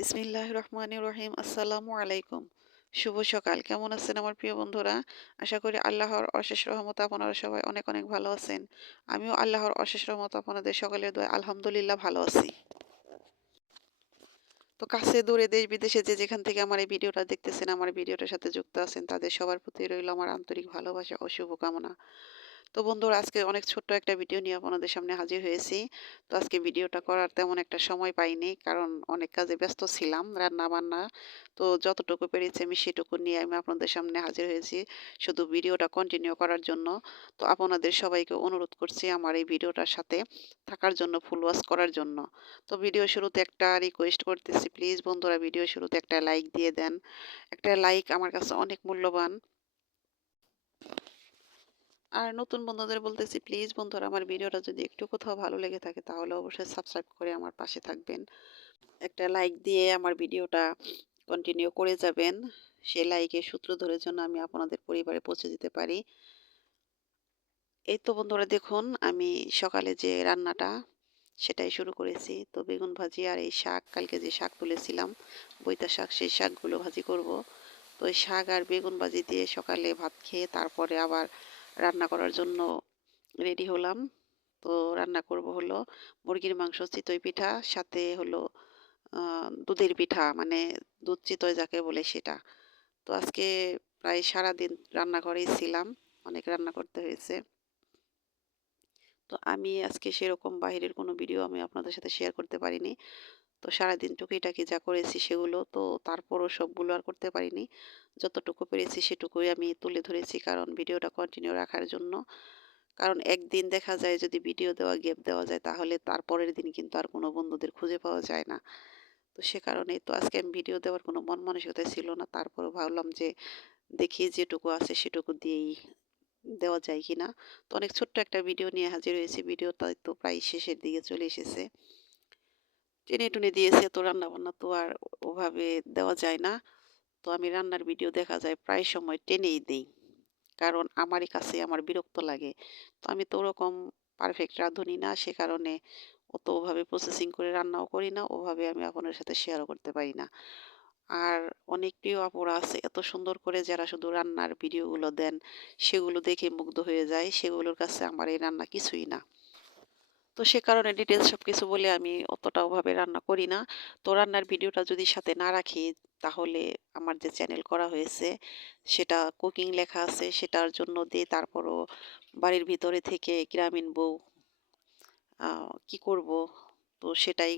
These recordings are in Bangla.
বিসমিল্লাহির রহমানির রহিম। আসসালামু আলাইকুম। শুভ সকাল। কেমন আছেন আমার প্রিয় বন্ধুরা? আশা করি আল্লাহর অশেষ রহমতে আপনারা সবাই অনেক অনেক ভালো আছেন। আমিও আল্লাহর অশেষ রহমতে আপনাদের সকলের দোয়ায় আলহামদুলিল্লাহ ভালো আছি। তো কাছে দূরে দেশ বিদেশে যে যেখান থেকে আমার এই ভিডিওটা দেখতেছেন, আমার ভিডিওটার সাথে যুক্ত আছেন তাদের সবার প্রতি রইল আমার আন্তরিক ভালোবাসা ও শুভকামনা। তো বন্ধুরা, আজকে অনেক ছোট্ট একটা ভিডিও নিয়ে আপনাদের সামনে হাজির হয়েছি। তো আজকে ভিডিওটা করার তেমন একটা সময় পাইনি, কারণ অনেক কাজে ব্যস্ত ছিলাম, রান্না বান্না। তো যতটুকু পেরেছি আমি সেটুকু নিয়ে আমি আপনাদের সামনে হাজির হয়েছি, শুধু ভিডিওটা কন্টিনিউ করার জন্য। তো আপনাদের সবাইকে অনুরোধ করছি আমার এই ভিডিওটার সাথে থাকার জন্য, ফুল ওয়াচ করার জন্য। তো ভিডিও শুরুতে একটা রিকোয়েস্ট করতেছি, প্লিজ বন্ধুরা ভিডিও শুরুতে একটা লাইক দিয়ে দেন। একটা লাইক আমার কাছে অনেক মূল্যবান। আর নতুন বন্ধুদের বলতেছি, প্লিজ বন্ধুরা আমার ভিডিওটা যদি একটু কোথাও ভালো লেগে থাকে তাহলে অবশ্যই সাবস্ক্রাইব করে আমার পাশে থাকবেন। একটা লাইক দিয়ে আমার ভিডিওটা কন্টিনিউ করে যাবেন। সে লাইকের সূত্র ধরে যেন আমি আপনাদের পরিবারে পৌঁছে দিতে পারি। এই তো বন্ধুরা, দেখুন আমি সকালে যে রান্নাটা সেটাই শুরু করেছি। তো বেগুন ভাজি আর এই শাক, কালকে যে শাক তুলেছিলাম বইতা শাক, সেই শাকগুলো ভাজি করব। তো এই শাক আর বেগুন ভাজি দিয়ে সকালে ভাত খেয়ে তারপরে আবার রান্না করার জন্য রেডি হলাম। তো রান্না করব হলো মুরগির মাংস, চিতই পিঠা, সাথে হলো দুধের পিঠা, মানে দুধ চিতই যাকে বলে সেটা। তো আজকে প্রায় সারাদিন রান্নাঘরেই ছিলাম, অনেক রান্না করতে হয়েছে। তো আমি আজকে সেরকম বাইরের কোনো ভিডিও আমি আপনাদের সাথে শেয়ার করতে পারিনি। তো সারাদিন টুকিটাকি যা করেছি সেগুলো, তো তারপরও সবগুলো আর করতে পারিনি। যতটুকু পেরেছি সেটুকুই আমি তুলে ধরেছি, কারণ ভিডিওটা কন্টিনিউ রাখার জন্য। কারণ একদিন দেখা যায় যদি ভিডিও দেওয়া গ্যাপ দেওয়া যায় তাহলে তারপরের দিন কিন্তু আর কোনো বন্ধুদের খুঁজে পাওয়া যায় না। তো সে কারণেই তো আজকে আমি ভিডিও দেওয়ার কোনো মন মানসিকতা ছিল না। তারপরেও ভাবলাম যে দেখি যেটুকু আছে সেটুকু দিয়েই দেওয়া যায় কিনা। তো অনেক ছোট্ট একটা ভিডিও নিয়ে হাজির হয়েছি। ভিডিওটা তো প্রায় শেষের দিকে চলে এসেছে। টেনে টুনে দিয়েছে, তো রান্না বান্না তো আর ওভাবে দেওয়া যায় না। তো আমি রান্নার ভিডিও দেখা যায় প্রায় সময় টেনেই দেই, কারণ আমারই কাছে আমার বিরক্ত লাগে। তো আমি তো ওরকম পারফেক্ট রাঁধুনি না, সে কারণে অত ওভাবে প্রসেসিং করে রান্নাও করি না, ওভাবে আমি আপনার সাথে শেয়ারও করতে পারি না। আর অনেক প্রিয় আপুরা আছে এত সুন্দর করে যারা শুধু রান্নার ভিডিওগুলো দেন, সেগুলো দেখে মুগ্ধ হয়ে যায়, সেগুলোর কাছে আমার এই রান্না কিছুই না। তো সে কারণে ডিটেলস সবকিছু বলে আমি অতটা ওভাবে রান্না করি না। তো রান্নার ভিডিওটা যদি সাথে না রাখি তাহলে আমার যে চ্যানেল করা হয়েছে সেটা কুকিং লেখা আছে সেটার জন্য দিই। তারপরও বাড়ির ভিতরে থেকে গ্রামীণ বউ কি করব? তো সেটাই,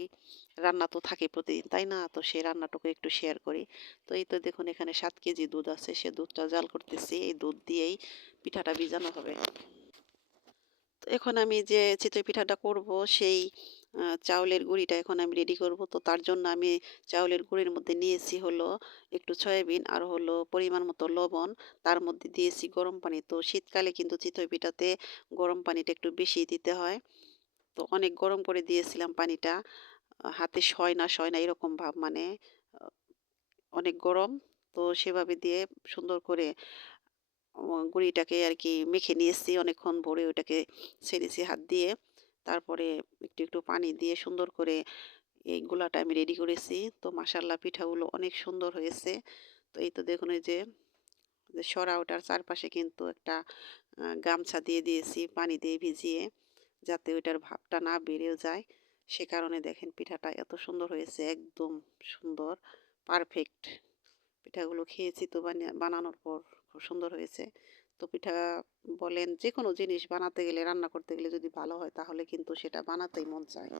রান্না তো থাকে প্রতিদিন, তাই না? তো সেই রান্নাটুকু একটু শেয়ার করি। তো এই তো দেখুন এখানে ৭ কেজি দুধ আছে, সে দুধটা জাল করতেছি। এই দুধ দিয়েই পিঠাটা ভিজানো হবে। তো এখন আমি যে চিতই পিঠাটা করব সেই চাউলের গুঁড়িটা এখন আমি রেডি করব। তো তার জন্য আমি চাউলের গুঁড়ির মধ্যে নিয়েছি হলো একটু সয়াবিন আর হলো পরিমাণ মতো লবণ। তার মধ্যে দিয়েছি গরম পানি। তো শীতকালে কিন্তু চিতই পিঠাতে গরম পানিটা একটু বেশি দিতে হয়। তো অনেক গরম করে দিয়েছিলাম পানিটা। হাতে সয় না এরকম ভাব, মানে আ অনেক গরম। তো সেভাবে দিয়ে সুন্দর করে গুঁড়িটাকে আরকি মেখে নিয়েছি। অনেকক্ষণ ভরে ওটাকে ছেড়েছি হাত দিয়ে। তারপরে একটু, একটু পানি দিয়ে সুন্দর করে এই গোলাটা আমি রেডি করেছি। তো মাশাআল্লাহ পিঠাগুলো অনেক সুন্দর হয়েছে। তো এই তো দেখুন এই যে, সরা ওটার চারপাশে কিন্তু একটা গামছা দিয়ে দিয়েছি পানি দিয়ে ভিজিয়ে, যাতে ওইটার ভাপটা না বেড়েও যায়। সে কারণে দেখেন পিঠাটা এত সুন্দর হয়েছে, একদম সুন্দর, পারফেক্ট। পিঠাগুলো খেয়েছি তো বানানোর পর খুব সুন্দর হয়েছে। তো পিঠা বলেন যেকোনো জিনিস বানাতে গেলে, রান্না করতে গেলে যদি ভালো হয় তাহলে কিন্তু সেটা বানাতেই মন চায়।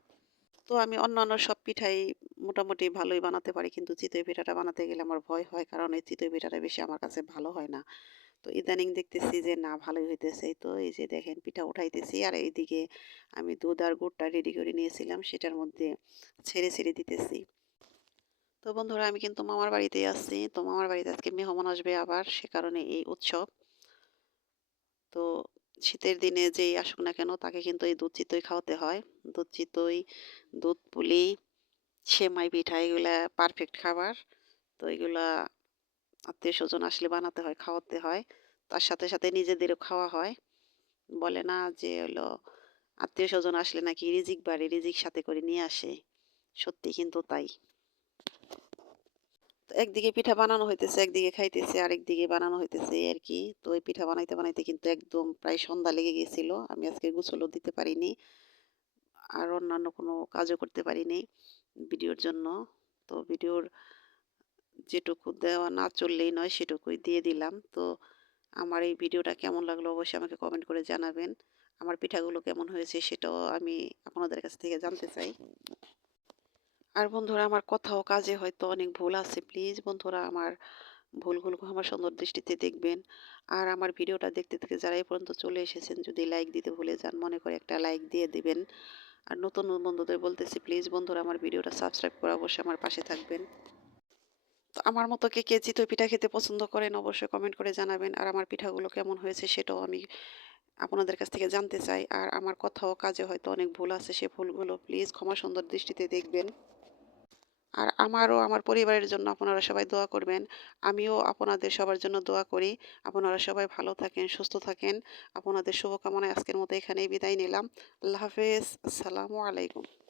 তো আমি অন্যান্য সব পিঠাই মোটামুটি ভালোই বানাতে পারি, কিন্তু চিতই পিঠাটা বানাতে গেলে আমার ভয় হয়, কারণ এই চিতই পিঠাটা বেশি আমার কাছে ভালো হয় না। তো ইদানিং দেখতেছি যে না, ভালোই হইতেছে। তো এই যে দেখেন পিঠা উঠাইতেছি আর এইদিকে আমি দুধ আর গুড়টা রেডি করে নিয়েছিলাম সেটার মধ্যে ছেড়ে ছেড়ে দিতেছি। তো বন্ধুরা, আমি কিন্তু মামার বাড়িতেই আছি। তো মামার বাড়িতে আজকে মেহমান আসবে আবার, সে কারণে এই উৎসব। তো শীতের দিনে যেই আসুক না কেন তাকে কিন্তু এই দুধ চিতই খাওয়াতে হয়। দুধ চিতই, দুধ পুলি, সেমাই পিঠা এগুলা পারফেক্ট খাবার। তো এগুলা আত্মীয়স্বজন আসলে বানাতে হয়, খাওয়াতে হয়। তার সাথে, সাথে নিজেদেরও খাওয়া হয়। বলে না যে হলো আত্মীয়স্বজন আসলে নাকি রিজিক বাড়ে, রিজিক সাথে করে নিয়ে আসে। সত্যি কিন্তু তাই। একদিকে পিঠা বানানো হইতেছে, একদিকে খাইতেছি, আরেকদিকে বানানো হইতেছে এই আরকি। তো এই পিঠা বানাইতে, বানাইতে কিন্তু একদম প্রায় সন্ধ্যা লেগে গেছিল। আমি আজকে গোসলও দিতে পারিনি। আর অন্যান্য কোনো কাজও করতে পারিনি ভিডিওর জন্য। তো ভিডিওর যেটুকু দেওয়া না চললেই নয় সেটুকুই দিয়ে দিলাম। তো আমার এই ভিডিওটা কেমন লাগলো অবশ্যই আমাকে কমেন্ট করে জানাবেন। আমার পিঠাগুলো কেমন হয়েছে সেটাও আমি আপনাদের কাছ থেকে জানতে চাই। আর বন্ধুরা আমার কথা ও কাজে হয়তো অনেক ভুল আছে। প্লিজ বন্ধুরা আমার ভুলগুলো ক্ষমা সুন্দর দৃষ্টিতে দেখবেন। আর আমার ভিডিওটা দেখতে থেকে যারা এই পর্যন্ত চলে এসেছেন যদি লাইক দিতে ভুলে যান মনে করে একটা লাইক দিয়ে দিবেন। আর নতুন বন্ধুদের বলতেছি প্লিজ বন্ধুরা আমার ভিডিওটা সাবস্ক্রাইব করে অবশ্যই আমার পাশে থাকবেন। তো আমার মতো কে চিতই পিঠা খেতে পছন্দ করেন অবশ্যই কমেন্ট করে জানাবেন। আর আমার পিঠাগুলো কেমন হয়েছে সেটাও আমি আপনাদের কাছ থেকে জানতে চাই। আর আমার কথা ও কাজে হয়তো অনেক ভুল আছে, সে ভুলগুলো প্লিজ ক্ষমা সুন্দর দৃষ্টিতে দেখবেন। আর আমারও আমার পরিবারের জন্য আপনারা সবাই দোয়া করবেন। আমিও আপনাদের সবার জন্য দোয়া করি। আপনারা সবাই ভালো থাকেন, সুস্থ থাকেন। আপনাদের শুভকামনায় আজকের মতো এখানেই বিদায় নিলাম। আল্লাহ হাফেজ। আসসালামু আলাইকুম।